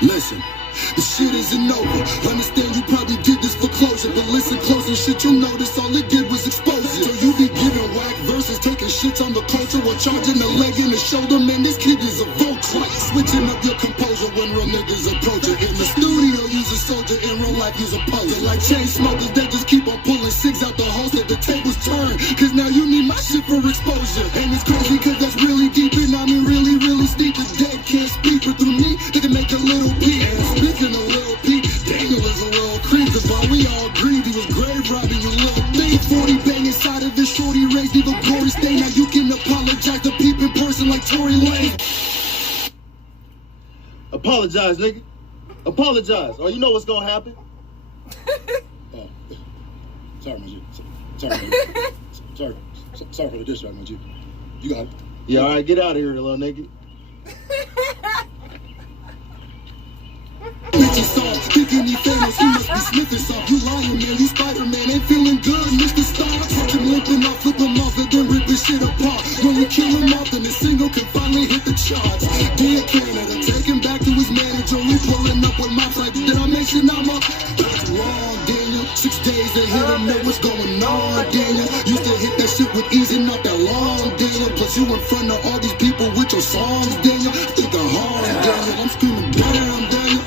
Listen, the shit isn't over. Understand you probably did this for closure, but listen close and shit, you'll notice all it did was expose you. So you be giving whack verses, taking shits on the culture while charging the leg and the shoulder. Man, this kid is a vulture. Switching up your composure when real niggas approach you. In the studio, use a soldier. In real life, use a poser. Like chain smokers, they just keep on pulling cigs out the holster. The tables turn, cause now you need my shit for exposure. And it's crazy cause that's really deep, and I mean really, really steep. The dead can't speak, but through me, they can make a little beat. And speaking a little beat, Daniel is a little creep. Cause while we all grieve, he was grave robbing you little thief. 40 bang inside of his shorty raised, leave a glory stain. Now you can apologize to people in person like Tory Lane. Apologize, nigga. Apologize, or you know what's gonna happen. Sorry, my G. Sorry for the diss track, my G. You got it. Yeah, alright, get out of here, little nigga. Bitches soft, thinking he famous, he must be sniffing soft. You lying, man, you Spider-Man, ain't feeling good, Mr. Star. Touch him limping off, flip him off, and then rip his shit apart. When we kill him off, then the single can finally hit the charts. Dear Canada, take him back to his manager. We pulling up with mops like, did I mention I'm up? That's wrong, Daniel. 6 days to hit him, know what's going on, Daniel. Used to hit that shit with easy, not that long, Daniel. Plus you in front of all these people with your songs, Daniel. I think I'm hard, Daniel. I'm screaming, damn, Daniel.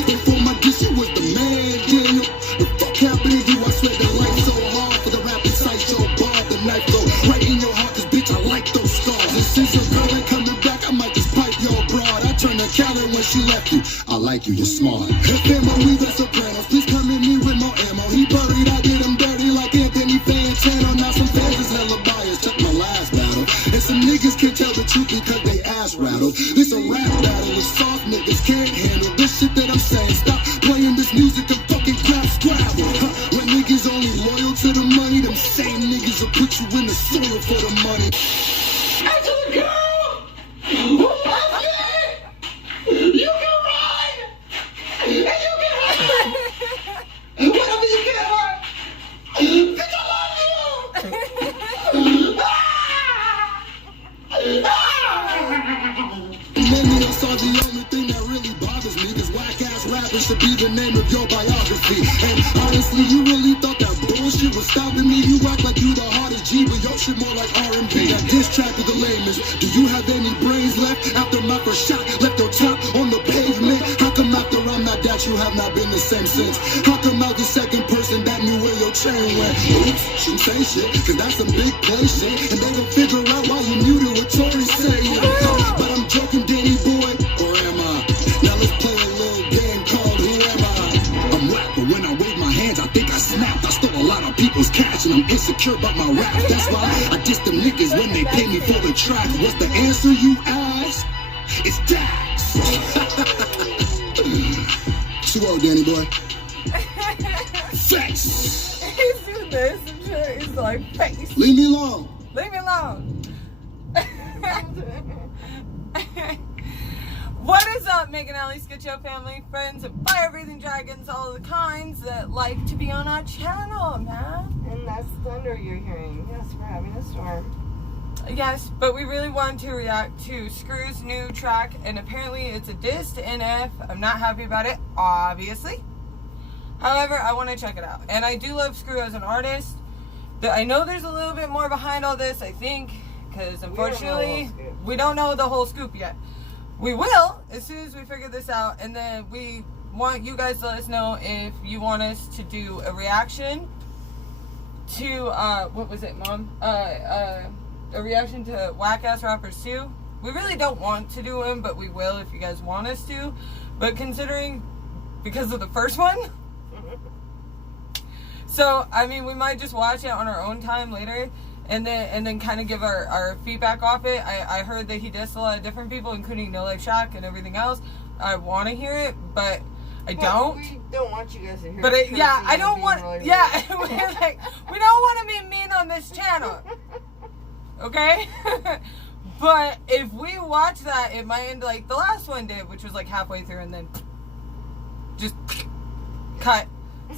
Before my dish, you was the man, Daniel. The fuck happened to you? I swear that life so hard for the rap inside your bar. The knife go right in your heart, cause bitch, I like those scars. And since your girl ain't coming back, I might just pipe your broad. I turned the counter when she left you. I like you, you're smart. Famo, we the Sopranos. Please come at me with more ammo. He buried, I did him dirty like Anthony Fantano. Now some fans is hella biased. Took my last battle. And some niggas can't tell the truth because they ass rattled. This a rap battle. The soft niggas can't handle this shit that I'm saying. Stop playing this music and fucking crap scrabble. When niggas only loyal to the money, them same niggas will put you in the soil for the money. After the girl who loves me, you can run, and you can run, whatever you can run, bitch, I love you. Maybe that's all the only thing that really bothers me. This whack-ass rapping should be the name of your biography. And honestly, you really thought that bullshit was stopping me? You act like you the hardest G, but your shit more like R&B. That diss track of the lamest. Do you have any brains left? After my first shot, left your top on the pavement. How come after I'm not that, you have not been the same since? How come out the second person that knew where your chain went? Oops, shouldn't say shit, cause that's some big play shit. And they gon' figure out why you muted what Tory's saying. But I'm joking, Danny boy, or am I? Now let's play a little game called Who Am I? I'm rap, but when I wave my hands, I think I snapped. I stole a lot of people's cash, and I'm insecure about my rap. That's why I diss them niggas when they pay me for the track. What's the answer, you ask? It's Dax. Too old, Danny boy. Face. He's doing this and shit. He's like, face. Leave me alone. Leave me alone. What is up, Megan Alley Skit Show family, friends, and fire-breathing dragons, all the kinds that like to be on our channel, man? And that's thunder you're hearing. Yes, we're having a storm. Yes, but we really wanted to react to Scru's new track, and apparently it's a diss to NF. I'm not happy about it, obviously. However, I want to check it out. And I do love Scru as an artist. I know there's a little bit more behind all this, I think, because unfortunately, we don't know the whole scoop yet. We will as soon as we figure this out, and then we want you guys to let us know if you want us to do a reaction to what was it, Mom? A reaction to Whack Ass Rappers 2. We really don't want to do them, but we will if you guys want us to. But considering because of the first one, so I mean, we might just watch it on our own time later. And then kind of give our feedback off it. I heard that he dissed a lot of different people, including No Life Shack and everything else. I want to hear it, but I don't. We don't want you guys to hear but it. Yeah, I don't want. Really yeah, we're like, we don't want to be mean on this channel. Okay? But if we watch that, it might end like the last one did, which was like halfway through and then just cut.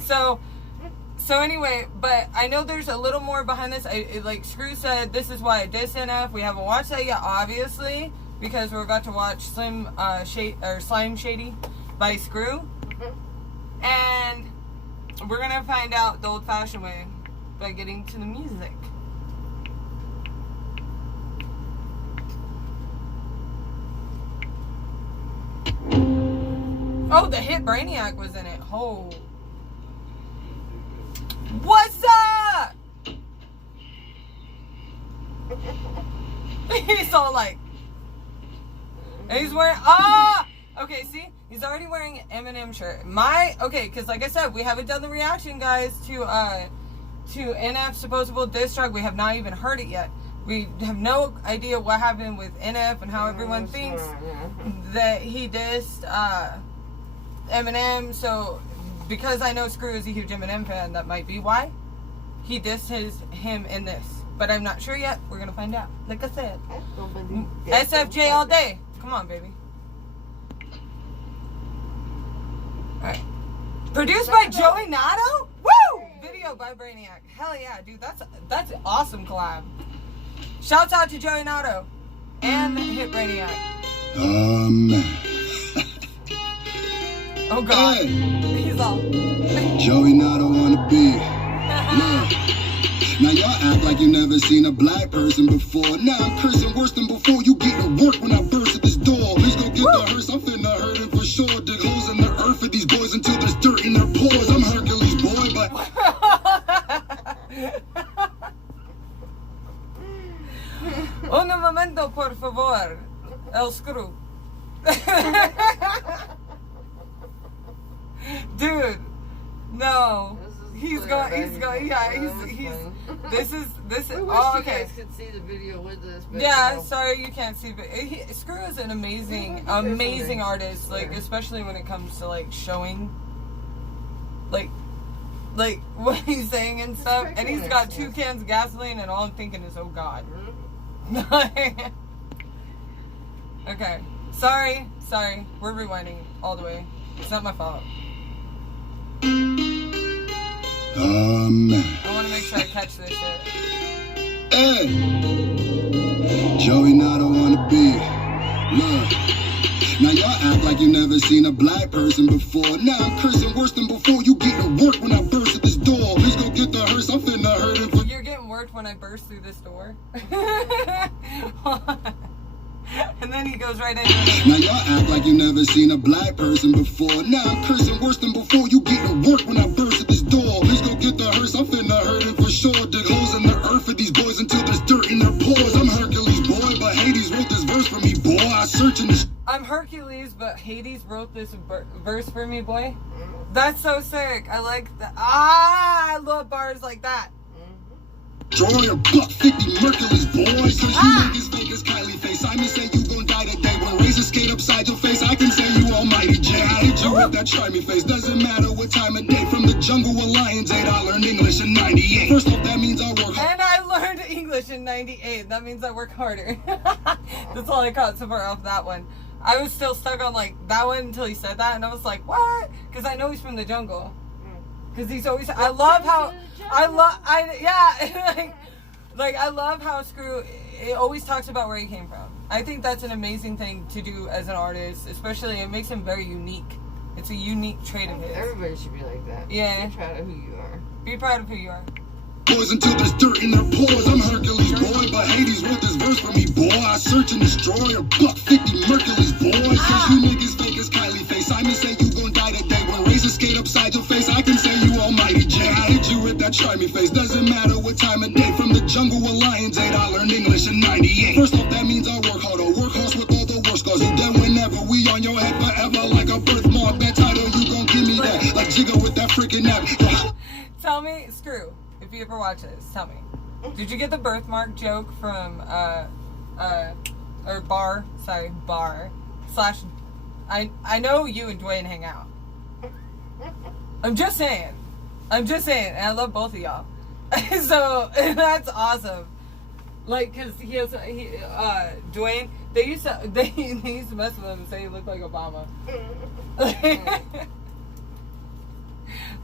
So anyway, but I know there's a little more behind this. Like Scru said, this is why I diss NF. We haven't watched that yet, obviously, because we're about to watch Slime Shady, by Scru. And we're gonna find out the old-fashioned way by getting to the music. Oh, the hit Brainiac was in it. Oh. What's up? He's all like, and he's wearing, okay, see? He's already wearing an Eminem shirt. Okay, because like I said, we haven't done the reaction, guys, to NF's supposable diss track. We have not even heard it yet. We have no idea what happened with NF and how everyone thinks that he dissed Eminem. So, because I know Scru is a huge Eminem fan, that might be why he dissed him in this. But I'm not sure yet. We're gonna find out. Like I said, SFJ all day. Come on, baby. All right. Produced by Joey Nato. Woo! Video by Brainiac. Hell yeah, dude. That's an awesome collab. Shouts out to Joey Nato and Hit Brainiac. Oh God. Hey. He's all. Joey Nato on the beat. Look. Now y'all act like you never seen a black person before. Now I'm cursing worse than before. You get to work when I burst at this door. Please go get the hearse. I'm finna hurt him for sure. Dig holes in the earth for these boys until there's dirt in their pores. I'm Hercules, boy, but Un momento, por favor. El Scru. Dude, no. He's going, yeah, this is, oh, okay. You guys could see the video with this. But Yeah, no. Sorry you can't see, but Scru is an amazing artist, like, especially when it comes to, like, showing, like what he's saying and stuff, and he's got 2 cans of gasoline, and all I'm thinking is, oh God. Okay, sorry, we're rewinding all the way. It's not my fault. I want to make sure I catch this shit. Hey, Joey Nato on the beat. Look, now y'all act like you never seen a black person before. Now I'm cursing worse than before. You get to work when I burst at this door. Please go get the hearse. I'm finna hurt him for. You're getting worked when I burst through this door. And then he goes right into it. Now y'all act like you never seen a black person before. Now I'm cursing worse than before. You get to work when I burst at this door. Please go get the hearse. I'm finna hurt him for sure. Dig holes in the earth for these boys until there's dirt in their pores. I'm Hercules, boy, but Hades wrote this verse for me, boy. I search in this. I'm Hercules, but Hades wrote this verse for me, boy. That's so sick. I like that. I love bars like that. Drawing a $150 Mercules, boys. Cause you niggas fake as Kylie face. I may say you gon' die today. When razors skate upside your face, I can say you almighty J. I hit you with that try me face. Doesn't matter what time of day. From the jungle with lions, 8, I learned English in 98. First off, that means I work hard. And I learned English in 98. That means I work harder. That's all I caught so far off that one. I was still stuck on like that one until he said that, and I was like, what? Because I know he's from the jungle. Because he's always, I love how Scru, it always talks about where he came from. I think that's an amazing thing to do as an artist, especially it makes him very unique. It's a unique trait of his. Everybody should be like that. Yeah. Be proud of who you are. Be proud of who you are. Boys until there's dirt in their pores. I'm Hercules, boy, but Hades wrote this verse for me, boy. I search and destroy a $150 Mercules, boys. Cause you niggas fake as Kylie face. I may say you gon' die today. When razors skate upside your face, I can say you almighty J. I hit you with that try me face. Doesn't matter what time of day. From the jungle with lions, 8, I learned English in 98. First off, that means I work harder. Work hard with all the worst cause you dead whenever. We on your head forever like a birthmark. That title, you gon' give me that. Like Jigga with that freaking nap. Tell me, Scru, if you ever watch this, tell me. Did you get the birthmark joke from, bar slash, I know you and Dwayne hang out. I'm just saying, and I love both of y'all. So, that's awesome. Like, cause Dwayne, they used to mess with him and say he looked like Obama.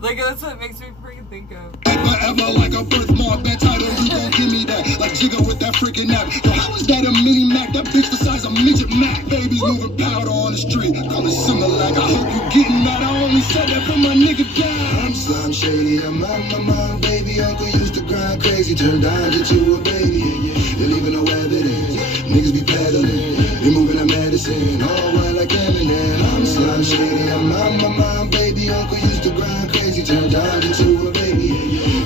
Like, that's what makes me freaking think of. Forever like a birthmark, that title, you gon' give me that. Like Jigga with that freaking nap. Yo, how is that a mini Mac? That bitch the size of midget Mac. Babies moving powder on the street. Call it Similac. I hope you getting that. I only said that for my nigga down. I'm Slime Shady. I'm on my mom, baby. Uncle used to grind crazy. Turned down to a baby. You're leaving no evidence. Niggas be peddling. They moving that medicine. All white like Eminem. I'm Slime Shady. I'm on my mom, baby. Uncle used to grind crazy. Turned down to a baby.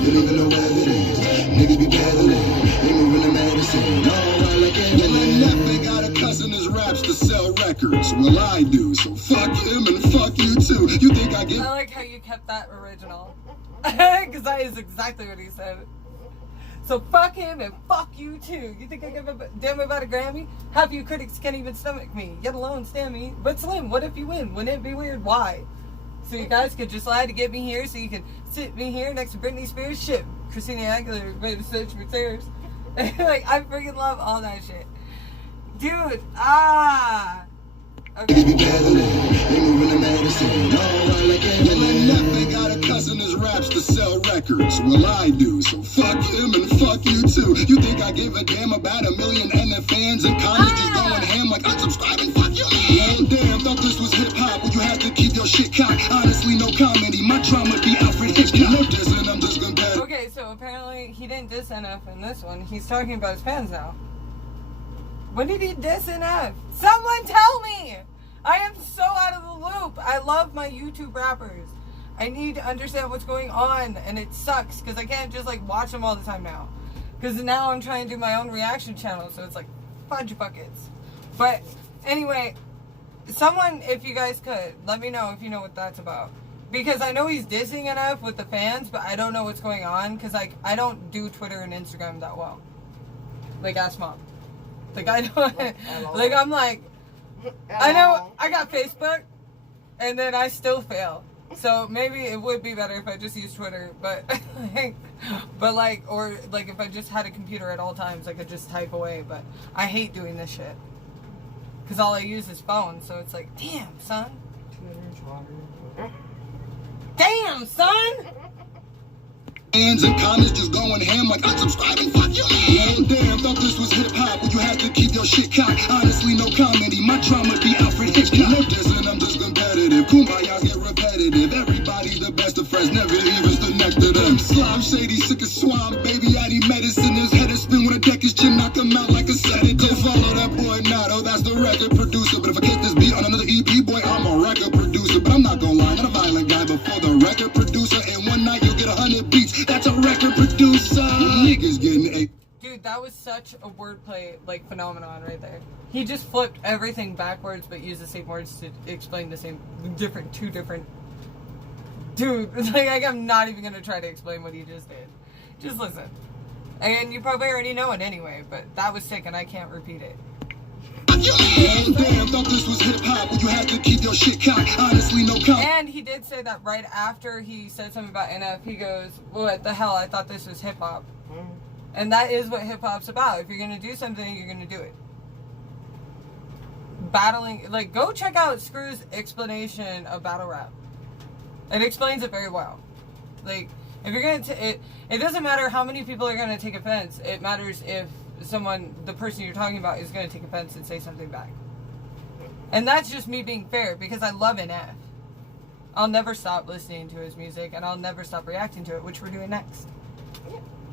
You're leaving no evidence. Niggas be peddling. They moving the medicine. All white like Eminem. Well, I never got a cousin his raps to sell records. Well, I do. So fuck him and fuck you too. You think I give? I like how you kept that original. Because that is exactly what he said. So fuck him and fuck you too. You think I give a damn about a Grammy? Half you critics can't even stomach me, let alone stand me. But Slim, what if you win? Wouldn't it be weird? Why? So you guys could just lie to get me here so you can sit me here next to Britney Spears? Shit, Christina Aguilera made a search for stairs. Like, I freaking love all that shit. Dude, Okay. They moving the medicine. All white like Eminem. Well, I never got a cousin his raps to sell records. Well, I do. So fuck him and fuck you too. You think I give a damn about 1 million NF fans and comments just going ham like unsubscribing? Fuck you, man. Oh, damn, thought this was hip hop. Well, you had to keep your shit cocked. Honestly, no comedy. My drama be Alfred Hitchcock. No dissing, I'm just competitive. Okay, so apparently he didn't diss NF in this one. He's talking about his fans now. When did he diss NF? Someone tell me! I am so out of the loop. I love my YouTube rappers. I need to understand what's going on, and it sucks because I can't just like watch them all the time now. Because now I'm trying to do my own reaction channel, so it's like fudge buckets. But anyway, someone, if you guys could, let me know if you know what that's about. Because I know he's dissing NF with the fans, but I don't know what's going on because like I don't do Twitter and Instagram that well. Like ask mom. Like I don't. Like I'm like. I know I got Facebook, and then I still fail. So maybe it would be better if I just used Twitter, but or if I just had a computer at all times, I could just type away. But I hate doing this shit because all I use is phone. So it's like, damn, son. Damn, son. Fans and comments just going ham like unsubscribing, fuck you, man. Oh, damn, thought this was hip hop. Well, you had to keep your shit cocked. Honestly, no comedy. My drama be Alfred Hitchcock. No dissing, I'm just competitive. Kumbayas get repetitive. Everybody the best of friends, never even stood next to them. Slime Shady, sick of swamp, baby. I need medicine. His head is spin when a deck is chin, knock him out like a sedative. Go follow that boy Nato, that's the record producer. But if I get this beat on another EP, boy, I'm a record producer. But I'm not gonna lie, not a violent guy, but for the record producer. And one night you'll get 100 beats. That's a record producer. Niggas getting a. Dude, that was such a wordplay like phenomenon right there. He just flipped everything backwards, but used the same words to explain the same two different. Dude, like I'm not even gonna try to explain what he just did. Just listen, and you probably already know it anyway. But that was sick, and I can't repeat it. Oh, damn, thought this was hip hop. Well, you had to keep your shit cocked. Honestly, no comment. And he did say that right after he said something about NF. He goes, "What the hell? I thought this was hip hop." And that is what hip hop's about. If you're gonna do something, you're gonna do it. Battling, like, go check out Scru's explanation of battle rap. It explains it very well. Like, if you're gonna, it doesn't matter how many people are gonna take offense. It matters if the person you're talking about is going to take offense and say something back. And that's just me being fair because I love NF. I'll never stop listening to his music and I'll never stop reacting to it, which we're doing next.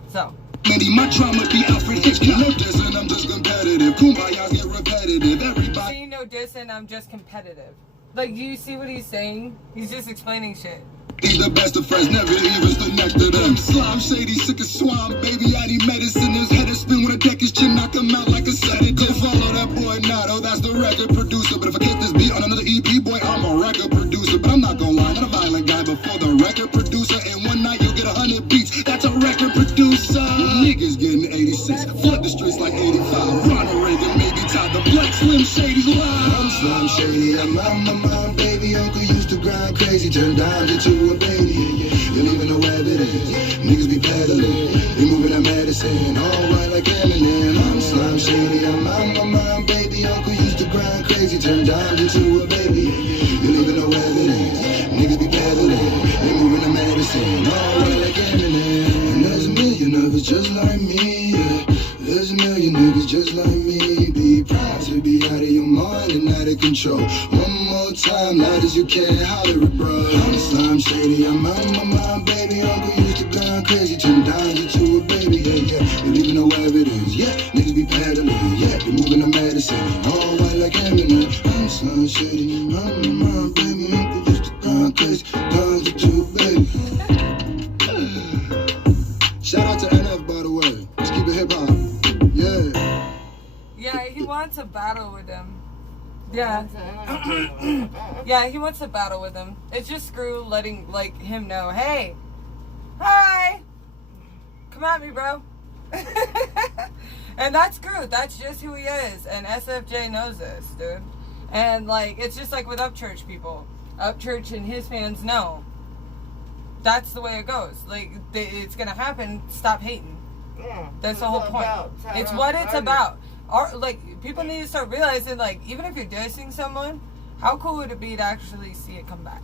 So. My drama be Alfred Hitchcock. No dissing, I'm just competitive. Kumbayas get repetitive. Everybody. See, no dissing, I'm just competitive. Like, you see what he's saying? He's just explaining shit. He's the best of friends, never even stood next to them. Slime Shady, sick of swamp, baby. I need medicine. His head is spin when a deck is chin, knock him out like a sedative. Go follow that boy Nato, that's the record producer. But if I get this beat on another EP, boy, I'm a record producer. But I'm not gonna lie, not a violent guy, but for the record producer. And one night you'll get 100 beats. That's a record producer. Niggas getting 86, flood the streets like 85. Ronald Reagan, maybe Todd the Black Slim Shady's live. I'm Slime Shady, I'm on my mom, baby. Uncle used to grind crazy, turned down to a baby. You're leaving no evidence. Niggas be peddling. They moving that medicine. All white like Eminem. I'm Slime Shady. I'm on my mom, baby. Uncle used to grind crazy. Turned down to a baby. You're leaving no evidence. Niggas be peddling. They moving that medicine. Madison, all white like Eminem. And there's a million of us just like me, yeah. There's a million niggas just like me. Be proud to be out of your mind and out of control. One more time, loud as you can, holler it, bro. I'm the slime shady, I'm out of my mind, baby. Uncle used to gone crazy, turn down into a baby, yeah, yeah. Believe in no evidence, yeah. Niggas be peddling, yeah. They moving to Madison, all white like Eminem. I'm the slime shady, I'm out of my mind, baby. Uncle used to gone crazy, turn into a baby. Shout out to NF, by the way. Let's keep it hip hop. Yeah. Yeah, he wants a battle with him. Yeah. Yeah, he wants a battle with him. It's just Screw letting like him know, hey, hi, come at me, bro. And that's Screw. That's just who he is. And SFJ knows this, dude. And like, it's just like with Upchurch people. Upchurch and his fans know. That's the way it goes. Like, it's gonna happen. Stop hating. Yeah, That's the whole point. It's what it's about. Like, people need to start realizing, like, even if you're dissing someone, how cool would it be to actually see it come back?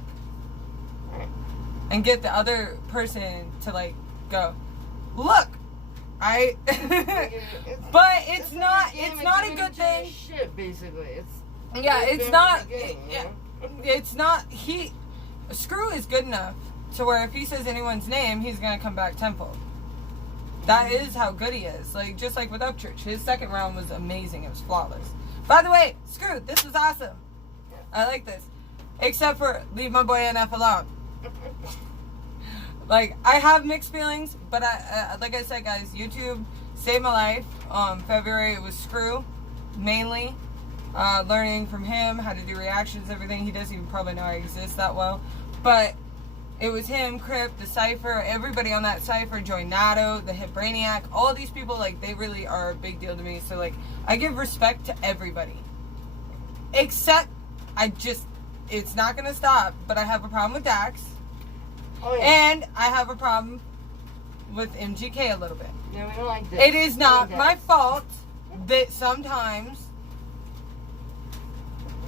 And get the other person to, like, go, look, but it's not a good thing. Shit, basically. It's not, Screw is good enough to where if he says anyone's name, he's gonna come back tenfold. That is how good he is. Like, just like with Upchurch. His second round was amazing. It was flawless. By the way, Screw, this was awesome. I like this. Except for leave my boy NF alone. Like, I have mixed feelings, but I like I said, guys, YouTube saved my life. February, it was Screw, mainly. Learning from him how to do reactions, everything. He doesn't even probably know I exist that well. But it was him, Crypt, the Cypher, everybody on that Cypher, Joynato, the Hit Brainiac, all these people, like, they really are a big deal to me. So, like, I give respect to everybody. Except, it's not going to stop, but I have a problem with Dax. Oh, yeah. And I have a problem with MGK a little bit. Yeah, we don't like this. It is not my fault that sometimes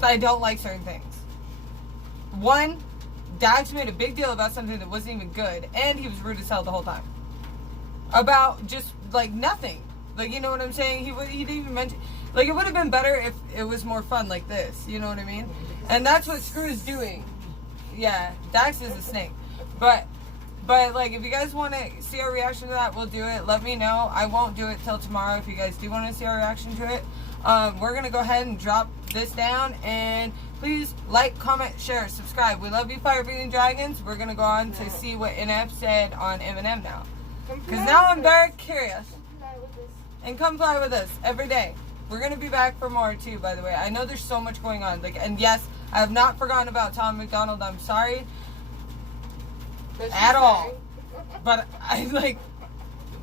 I don't like certain things. One, Dax made a big deal about something that wasn't even good, and he was rude as hell the whole time. About just, like, nothing. Like, you know what I'm saying? He didn't even mention... Like, it would have been better if it was more fun like this. You know what I mean? And that's what Screw is doing. Yeah, Dax is a snake. But like, if you guys want to see our reaction to that, we'll do it. Let me know. I won't do it till tomorrow if you guys do want to see our reaction to it. We're going to go ahead and drop this down, and please like, comment, share, subscribe. We love you, Fire Breathing Dragons. We're going to go on to see what NF said on Eminem now. Because now I'm very curious. And come fly with us every day. We're going to be back for more, too, by the way. I know there's so much going on. Like, and yes, I have not forgotten about Tom McDonald. I'm sorry. At all. But,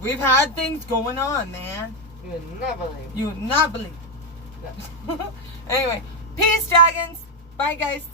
we've had things going on, man. You would not believe. You would not believe. Anyway, peace, dragons. Bye, guys.